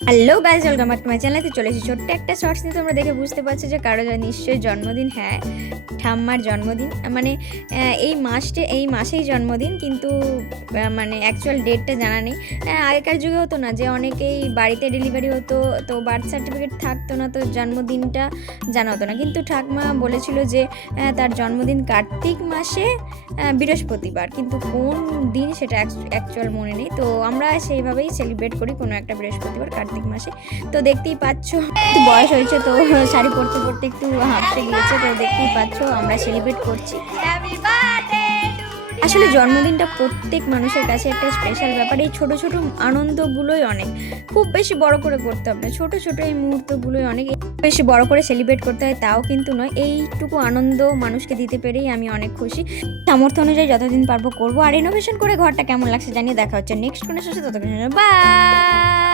Hello guys, welcome back to my channel. চলে এসেছি ছোট্ট একটা শর্টস নিয়ে। তোমরা দেখে বুঝতে পারছো যে কারো নিশ্চয়ই জন্মদিন। হ্যাঁ, ঠাম্মার জন্মদিন। মানে এই মাসেই জন্মদিন, কিন্তু মানে অ্যাকচুয়াল ডেটটা জানা নেই। আগেকার যুগে হতো না যে অনেকেই বাড়িতে ডেলিভারি হতো, তো বার্থ সার্টিফিকেট থাকতো না, তো জন্মদিনটা জানা হতো না। কিন্তু ঠাকমা বলেছিল যে তার জন্মদিন কার্তিক মাসে বৃহস্পতিবার, কিন্তু কোন দিন সেটা অ্যাকচুয়াল মনে নেই। তো আমরা সেইভাবেই সেলিব্রেট করি কোনো একটা বৃহস্পতিবার কার্তিক মাসে। তো দেখতেই পাচ্ছ, একটু বয়স হয়েছে তো শাড়ি পরতে পরতে একটু হাঁপসে গিয়েছে, তো দেখতেই পাচ্ছ আমরা সেলিব্রেট করছি। আসলে জন্মদিনটা প্রত্যেক মানুষের কাছে একটা স্পেশাল ব্যাপার। এই ছোট ছোট আনন্দগুলোই অনেক, খুব বেশি বড় করে করতে হবে না, ছোট ছোট এই মুহূর্তগুলোই অনেক। বেশি বড় করে সেলিব্রেট করতে হয় তাও কিন্তু নয়, এইটুকু আনন্দ মানুষকে দিতে পেরেই আমি অনেক খুশি। সামর্থ্য অনুযায়ী যতদিন পারবো করবো। আর রিনোভেশন করে ঘরটা কেমন লাগছে জানিয়ে। দেখা হচ্ছে নেক্সট কোনো সাথে, ততক্ষণ বাই।